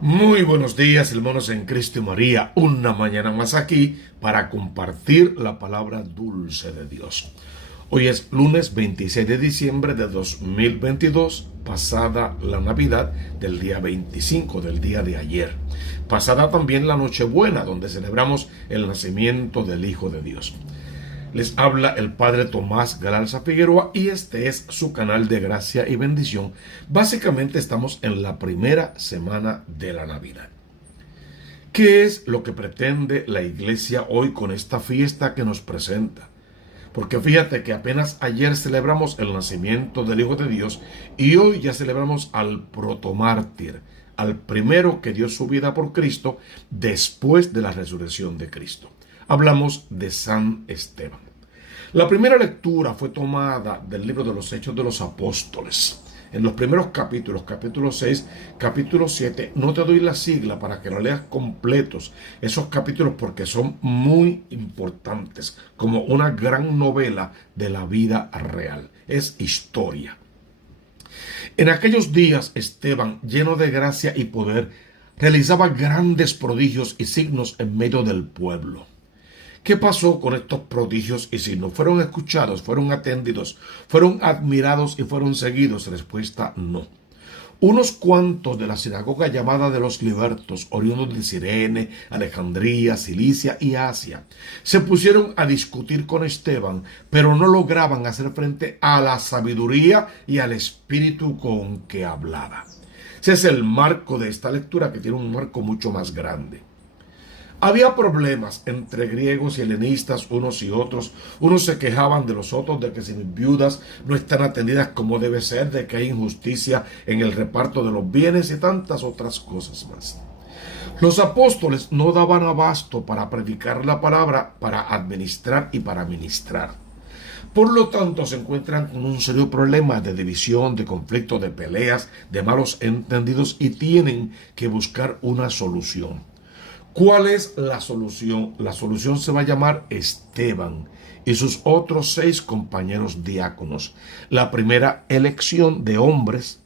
Muy buenos días, hermanos en Cristo y María. Una mañana más aquí para compartir la palabra dulce de Dios. Hoy es lunes 26 de diciembre de 2022, pasada la Navidad del día 25, del día de ayer. Pasada también la Nochebuena, donde celebramos el nacimiento del Hijo de Dios. Les habla el Padre Tomás Galarza Figueroa y este es su canal de gracia y bendición. Básicamente estamos en la primera semana de la Navidad. ¿Qué es lo que pretende la iglesia hoy con esta fiesta que nos presenta? Porque fíjate que apenas ayer celebramos el nacimiento del Hijo de Dios y hoy ya celebramos al protomártir, al primero que dio su vida por Cristo después de la resurrección de Cristo. Hablamos de San Esteban. La primera lectura fue tomada del libro de los Hechos de los Apóstoles. En los primeros capítulos, capítulo 6, capítulo 7, no te doy la sigla para que lo leas completos, esos capítulos, porque son muy importantes, como una gran novela de la vida real. Es historia. En aquellos días, Esteban, lleno de gracia y poder, realizaba grandes prodigios y signos en medio del pueblo. ¿Qué pasó con estos prodigios y signos? ¿Fueron escuchados, fueron atendidos, fueron admirados y fueron seguidos? Respuesta: no. Unos cuantos de la sinagoga llamada de los libertos, oriundos de Cirene, Alejandría, Cilicia y Asia, se pusieron a discutir con Esteban, pero no lograban hacer frente a la sabiduría y al espíritu con que hablaba. Ese es el marco de esta lectura, que tiene un marco mucho más grande. Había problemas entre griegos y helenistas unos y otros. Unos se quejaban de los otros de que si mis viudas no están atendidas como debe ser, de que hay injusticia en el reparto de los bienes y tantas otras cosas más. Los apóstoles no daban abasto para predicar la palabra, para administrar y para ministrar. Por lo tanto, se encuentran con un serio problema de división, de conflicto, de peleas, de malos entendidos y tienen que buscar una solución. ¿Cuál es la solución? La solución se va a llamar Esteban y sus otros 6 compañeros diáconos. La primera elección de hombres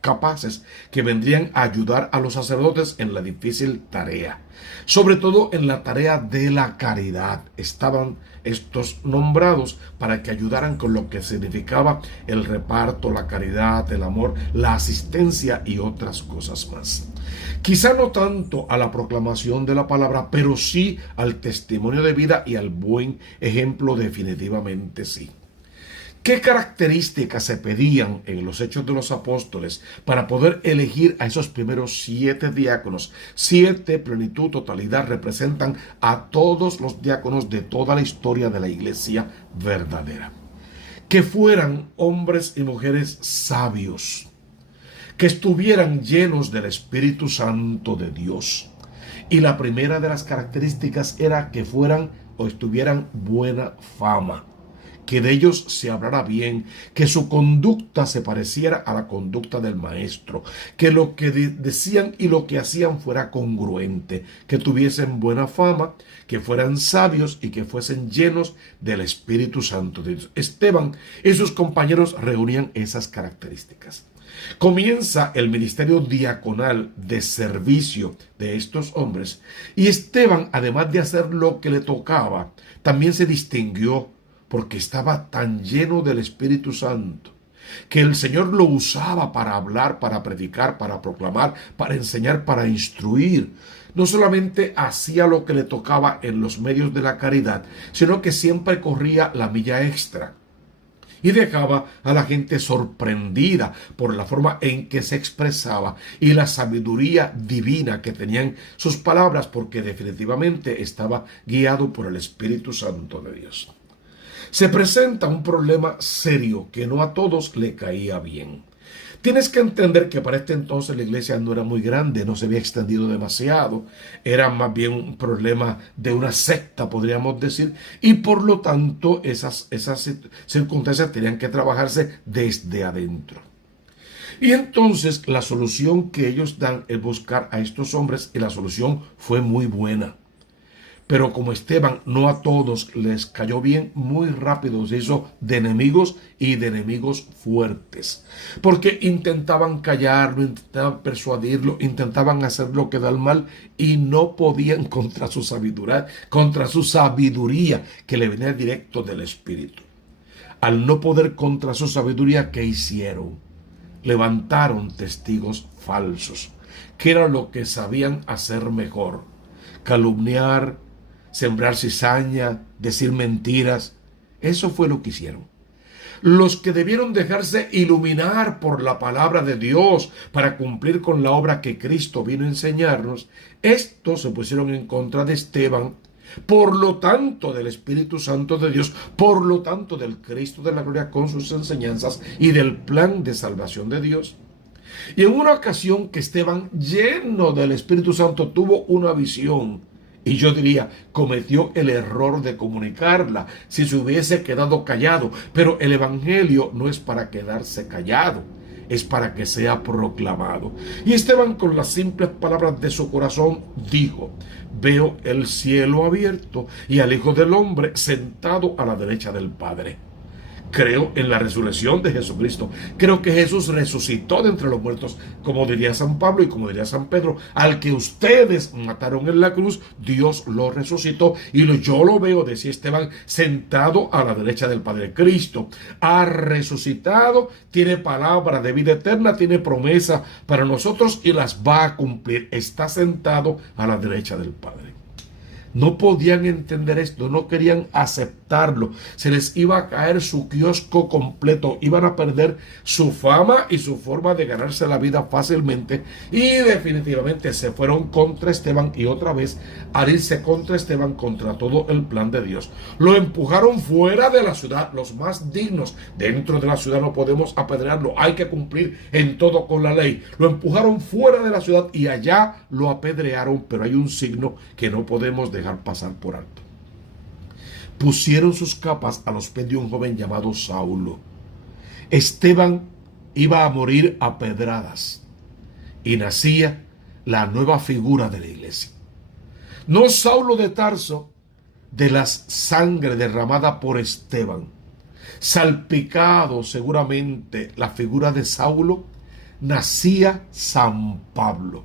capaces que vendrían a ayudar a los sacerdotes en la difícil tarea. Sobre todo en la tarea de la caridad. Estaban estos nombrados para que ayudaran con lo que significaba el reparto, la caridad, el amor, la asistencia y otras cosas más. Quizá no tanto a la proclamación de la palabra, pero sí al testimonio de vida y al buen ejemplo, definitivamente sí. ¿Qué características se pedían en los Hechos de los Apóstoles para poder elegir a esos primeros 7 diáconos? 7, plenitud, totalidad, representan a todos los diáconos de toda la historia de la iglesia verdadera. Que fueran hombres y mujeres sabios, que estuvieran llenos del Espíritu Santo de Dios. Y la primera de las características era que fueran o estuvieran buena fama, que de ellos se hablara bien, que su conducta se pareciera a la conducta del maestro, que lo que decían y lo que hacían fuera congruente, que tuviesen buena fama, que fueran sabios y que fuesen llenos del Espíritu Santo de Dios. Esteban y sus compañeros reunían esas características. Comienza el ministerio diaconal de servicio de estos hombres y Esteban, además de hacer lo que le tocaba, también se distinguió porque estaba tan lleno del Espíritu Santo que el Señor lo usaba para hablar, para predicar, para proclamar, para enseñar, para instruir. No solamente hacía lo que le tocaba en los medios de la caridad, sino que siempre corría la milla extra y dejaba a la gente sorprendida por la forma en que se expresaba y la sabiduría divina que tenían sus palabras, porque definitivamente estaba guiado por el Espíritu Santo de Dios. Se presenta un problema serio que no a todos le caía bien. Tienes que entender que para este entonces la iglesia no era muy grande, no se había extendido demasiado, era más bien un problema de una secta, podríamos decir, y por lo tanto esas circunstancias tenían que trabajarse desde adentro. Y entonces la solución que ellos dan es buscar a estos hombres y la solución fue muy buena. Pero como Esteban, no a todos les cayó bien, muy rápido se hizo de enemigos y de enemigos fuertes. Porque intentaban callarlo, intentaban persuadirlo, intentaban hacerlo quedar mal y no podían contra su sabiduría que le venía directo del Espíritu. Al no poder contra su sabiduría, ¿qué hicieron? Levantaron testigos falsos, que era lo que sabían hacer mejor: calumniar, sembrar cizaña, decir mentiras. Eso fue lo que hicieron. Los que debieron dejarse iluminar por la palabra de Dios para cumplir con la obra que Cristo vino a enseñarnos, estos se pusieron en contra de Esteban, por lo tanto del Espíritu Santo de Dios, por lo tanto del Cristo de la gloria con sus enseñanzas y del plan de salvación de Dios. Y en una ocasión que Esteban, lleno del Espíritu Santo, tuvo una visión, y yo diría, cometió el error de comunicarla si se hubiese quedado callado. Pero el evangelio no es para quedarse callado, es para que sea proclamado. Y Esteban, con las simples palabras de su corazón, dijo: veo el cielo abierto y al Hijo del Hombre sentado a la derecha del Padre. Creo en la resurrección de Jesucristo. Creo que Jesús resucitó de entre los muertos, como diría San Pablo y como diría San Pedro. Al que ustedes mataron en la cruz, Dios lo resucitó. Y yo lo veo, decía Esteban, sentado a la derecha del Padre. Cristo ha resucitado, tiene palabra de vida eterna, tiene promesa para nosotros y las va a cumplir. Está sentado a la derecha del Padre. No podían entender esto, no querían aceptarlo. Se les iba a caer su kiosco completo, iban a perder su fama y su forma de ganarse la vida fácilmente, y definitivamente se fueron contra Esteban, y otra vez al irse contra Esteban, contra todo el plan de Dios. Lo empujaron fuera de la ciudad, los más dignos. Dentro de la ciudad no podemos apedrearlo, hay que cumplir en todo con la ley. Lo empujaron fuera de la ciudad y allá lo apedrearon, pero hay un signo que no podemos dejar pasar por alto. Pusieron sus capas a los pies de un joven llamado Saulo. Esteban iba a morir a pedradas y nacía la nueva figura de la iglesia. No Saulo de Tarso, de la sangre derramada por Esteban, salpicado seguramente la figura de Saulo, nacía San Pablo.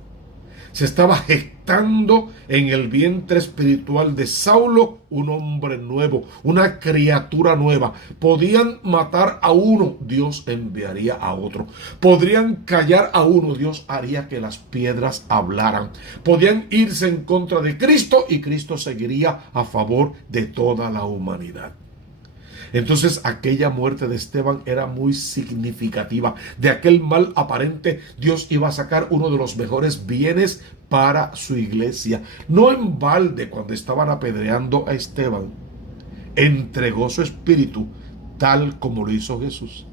Se estaba gestando en el vientre espiritual de Saulo un hombre nuevo, una criatura nueva. Podían matar a uno, Dios enviaría a otro. Podrían callar a uno, Dios haría que las piedras hablaran. Podían irse en contra de Cristo y Cristo seguiría a favor de toda la humanidad. Entonces aquella muerte de Esteban era muy significativa. De aquel mal aparente, Dios iba a sacar uno de los mejores bienes para su iglesia. No en balde, cuando estaban apedreando a Esteban, entregó su espíritu tal como lo hizo Jesús.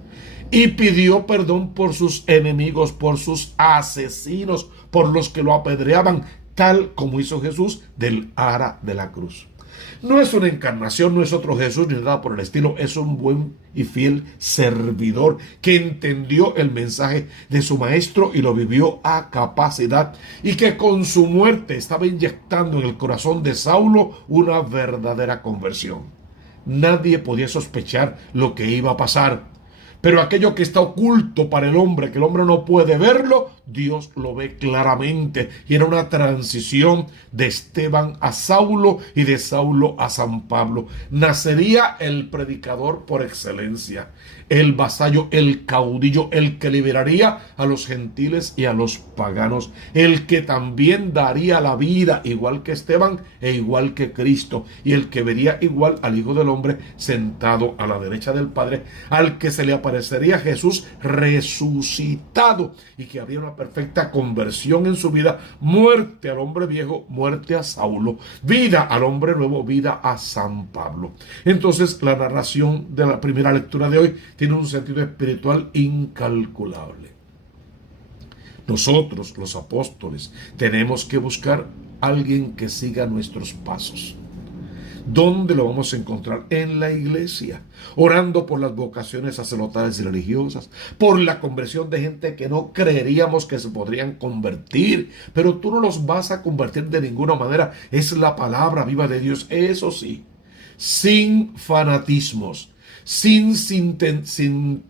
Y pidió perdón por sus enemigos, por sus asesinos, por los que lo apedreaban, tal como hizo Jesús del ara de la cruz. No es una encarnación, no es otro Jesús ni nada por el estilo. Es un buen y fiel servidor que entendió el mensaje de su maestro y lo vivió a capacidad, y que con su muerte estaba inyectando en el corazón de Saulo una verdadera conversión. Nadie podía sospechar lo que iba a pasar. Pero aquello que está oculto para el hombre, que el hombre no puede verlo, Dios lo ve claramente. Y era una transición de Esteban a Saulo y de Saulo a San Pablo. Nacería el predicador por excelencia, el vasallo, el caudillo, el que liberaría a los gentiles y a los paganos, el que también daría la vida igual que Esteban e igual que Cristo, y el que vería igual al Hijo del Hombre sentado a la derecha del Padre, al que se le aparecería Jesús resucitado, y que habría una perfecta conversión en su vida. Muerte al hombre viejo, muerte a Saulo, vida al hombre nuevo, vida a San Pablo. Entonces la narración de la primera lectura de hoy tiene un sentido espiritual incalculable. Nosotros, los apóstoles, tenemos que buscar a alguien que siga nuestros pasos. ¿Dónde lo vamos a encontrar? En la iglesia, orando por las vocaciones sacerdotales y religiosas, por la conversión de gente que no creeríamos que se podrían convertir, pero tú no los vas a convertir de ninguna manera. Es la palabra viva de Dios, eso sí, sin fanatismos, sin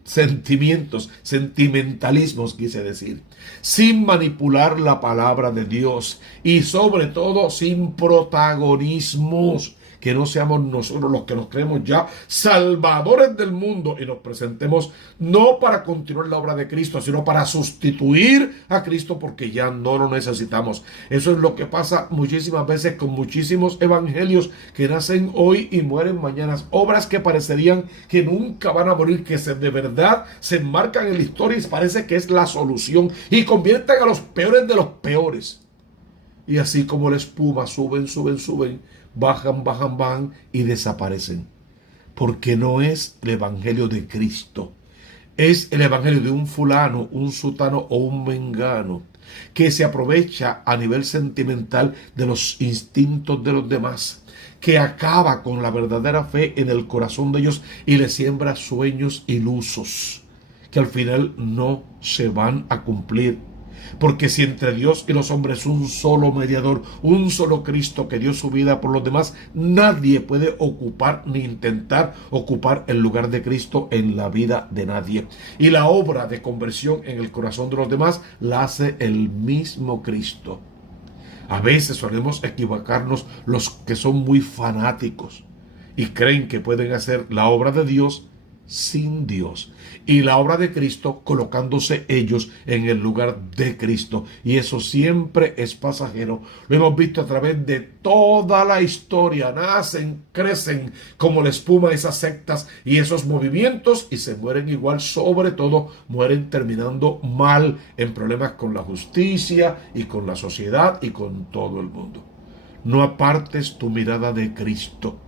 sentimientos, sentimentalismos, quise decir, sin manipular la palabra de Dios y sobre todo sin protagonismos. Que no seamos nosotros los que nos creemos ya salvadores del mundo y nos presentemos no para continuar la obra de Cristo, sino para sustituir a Cristo porque ya no lo necesitamos. Eso es lo que pasa muchísimas veces con muchísimos evangelios que nacen hoy y mueren mañana. Obras que parecerían que nunca van a morir, que de verdad se enmarcan en la historia y parece que es la solución y convierten a los peores de los peores. Y así como la espuma, suben, bajan y desaparecen. Porque no es el evangelio de Cristo. Es el evangelio de un fulano, un sutano o un mengano que se aprovecha a nivel sentimental de los instintos de los demás, que acaba con la verdadera fe en el corazón de ellos y les siembra sueños ilusos que al final no se van a cumplir. Porque si entre Dios y los hombres un solo mediador, un solo Cristo que dio su vida por los demás, nadie puede ocupar ni intentar ocupar el lugar de Cristo en la vida de nadie. Y la obra de conversión en el corazón de los demás la hace el mismo Cristo. A veces solemos equivocarnos los que son muy fanáticos y creen que pueden hacer la obra de Dios sin Dios y la obra de Cristo colocándose ellos en el lugar de Cristo, y eso siempre es pasajero. Lo hemos visto a través de toda la historia. Nacen, crecen como la espuma esas sectas y esos movimientos y se mueren igual. Sobre todo mueren terminando mal en problemas con la justicia y con la sociedad y con todo el mundo. No apartes tu mirada de Cristo.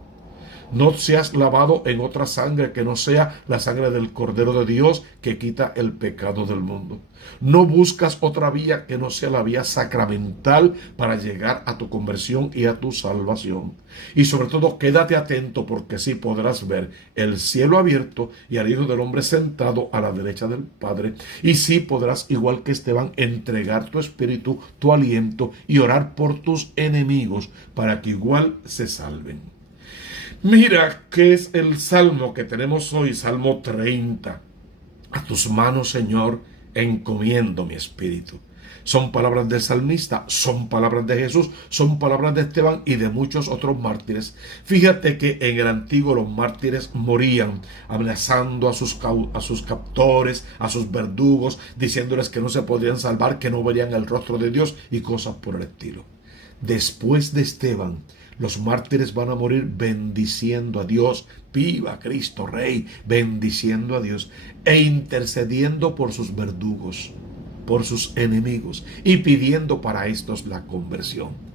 No seas lavado en otra sangre que no sea la sangre del Cordero de Dios que quita el pecado del mundo. No buscas otra vía que no sea la vía sacramental para llegar a tu conversión y a tu salvación. Y sobre todo quédate atento, porque sí podrás ver el cielo abierto y al Hijo del Hombre sentado a la derecha del Padre. Y sí podrás, igual que Esteban, entregar tu espíritu, tu aliento y orar por tus enemigos para que igual se salven. Mira qué es el salmo que tenemos hoy, Salmo 30. A tus manos, Señor, encomiendo mi espíritu. Son palabras del salmista, son palabras de Jesús, son palabras de Esteban y de muchos otros mártires. Fíjate que en el antiguo los mártires morían amenazando a sus captores, a sus verdugos, diciéndoles que no se podrían salvar, que no verían el rostro de Dios y cosas por el estilo. Después de Esteban, los mártires van a morir bendiciendo a Dios, viva Cristo Rey, bendiciendo a Dios e intercediendo por sus verdugos, por sus enemigos y pidiendo para estos la conversión.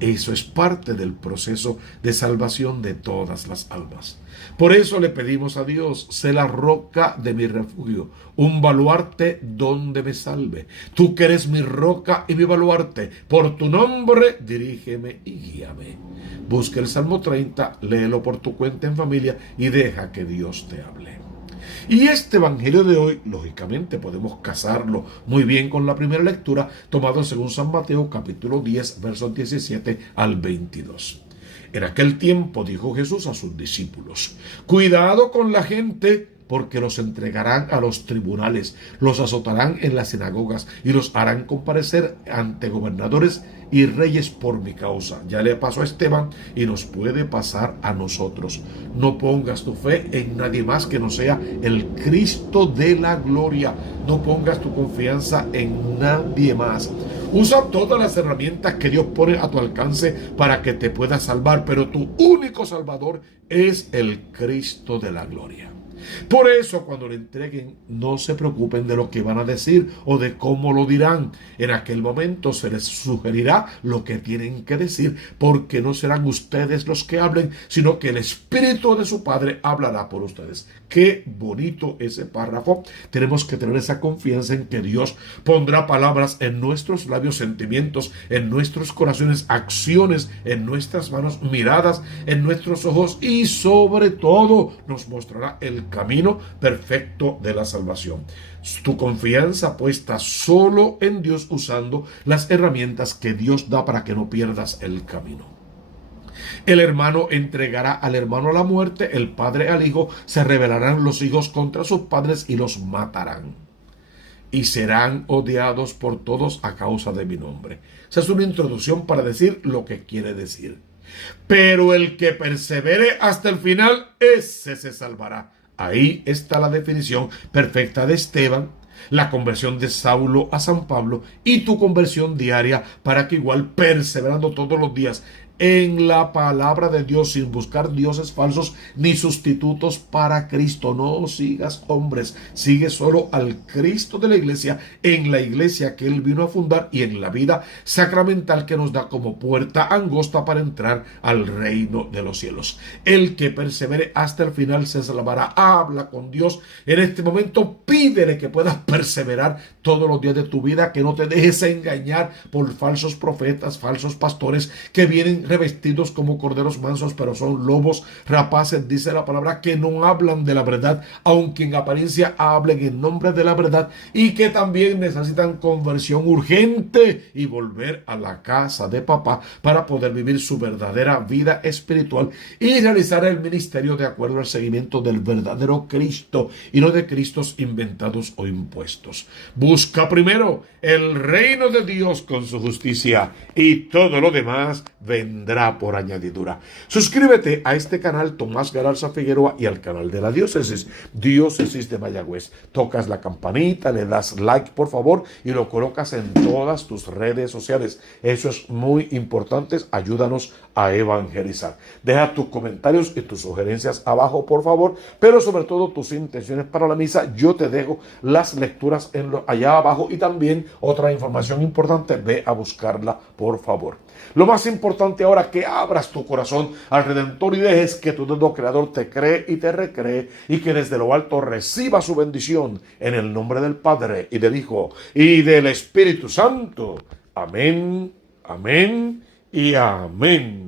Eso es parte del proceso de salvación de todas las almas. Por eso le pedimos a Dios: sé la roca de mi refugio, un baluarte donde me salve. Tú que eres mi roca y mi baluarte, por tu nombre dirígeme y guíame. Busca el Salmo 30, léelo por tu cuenta en familia y deja que Dios te hable. Y este evangelio de hoy, lógicamente, podemos casarlo muy bien con la primera lectura, tomado según San Mateo, capítulo 10, versos 17 al 22. En aquel tiempo dijo Jesús a sus discípulos: cuidado con la gente, porque los entregarán a los tribunales, los azotarán en las sinagogas y los harán comparecer ante gobernadores y reyes por mi causa. Ya le pasó a Esteban y nos puede pasar a nosotros. No pongas tu fe en nadie más que no sea el Cristo de la gloria. No pongas tu confianza en nadie más. Usa todas las herramientas que Dios pone a tu alcance para que te puedas salvar, pero tu único salvador es el Cristo de la gloria. Por eso, cuando le entreguen, no se preocupen de lo que van a decir o de cómo lo dirán. En aquel momento se les sugerirá lo que tienen que decir, porque no serán ustedes los que hablen, sino que el Espíritu de su Padre hablará por ustedes. Qué bonito ese párrafo. Tenemos que tener esa confianza en que Dios pondrá palabras en nuestros labios, sentimientos en nuestros corazones, acciones en nuestras manos, miradas en nuestros ojos, y sobre todo nos mostrará el camino perfecto de la salvación. Tu confianza puesta solo en Dios, usando las herramientas que Dios da para que no pierdas el camino. El hermano entregará al hermano a la muerte, el padre al hijo, se rebelarán los hijos contra sus padres y los matarán. Y serán odiados por todos a causa de mi nombre. Esa es una introducción para decir lo que quiere decir. Pero el que persevere hasta el final, ese se salvará. Ahí está la definición perfecta de Esteban, la conversión de Saulo a San Pablo y tu conversión diaria, para que igual perseverando todos los días en la palabra de Dios, sin buscar dioses falsos ni sustitutos para Cristo. No sigas hombres, sigue solo al Cristo de la iglesia, en la iglesia que Él vino a fundar y en la vida sacramental que nos da como puerta angosta para entrar al reino de los cielos. El que persevere hasta el final se salvará. Habla con Dios en este momento, pídele que puedas perseverar todos los días de tu vida, que no te dejes engañar por falsos profetas, falsos pastores que vienen revestidos como corderos mansos, pero son lobos rapaces, dice la palabra, que no hablan de la verdad, aunque en apariencia hablen en nombre de la verdad, y que también necesitan conversión urgente y volver a la casa de papá para poder vivir su verdadera vida espiritual y realizar el ministerio de acuerdo al seguimiento del verdadero Cristo y no de Cristos inventados o impuestos. Busca primero el reino de Dios con su justicia, y todo lo demás vendrá por añadidura. Suscríbete a este canal Tomás Galarza Figueroa y al canal de la Diócesis de Mayagüez. Tocas la campanita, le das like por favor y lo colocas en todas tus redes sociales. Eso es muy importante. Ayúdanos a evangelizar. Deja tus comentarios y tus sugerencias abajo por favor, pero sobre todo tus intenciones para la misa. Yo te dejo las lecturas allá abajo, y también otra información importante, ve a buscarla por favor. Lo más importante ahora, que abras tu corazón al Redentor y dejes que tu Dios Creador te cree y te recree, y que desde lo alto reciba su bendición en el nombre del Padre y del Hijo y del Espíritu Santo. Amén, amén y amén.